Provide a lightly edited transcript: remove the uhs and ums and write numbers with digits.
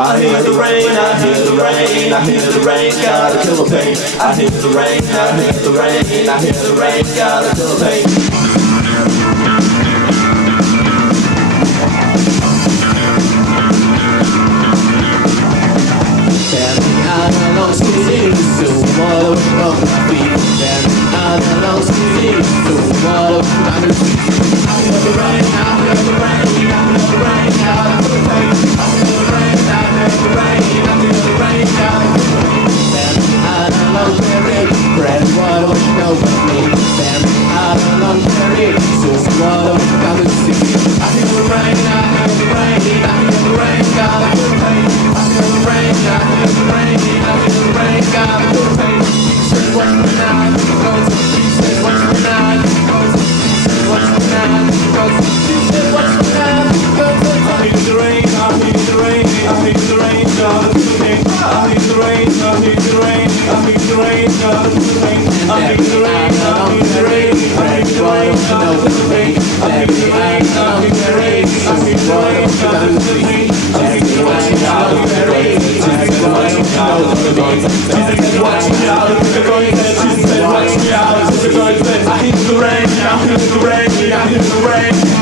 I hear the rain, I hear the rain, I hear the rain, gotta kill the pain. I hear the rain, I hear the rain, I hear the rain, gotta kill the pain. I hear the rain, I hear the rain, I hear the rain.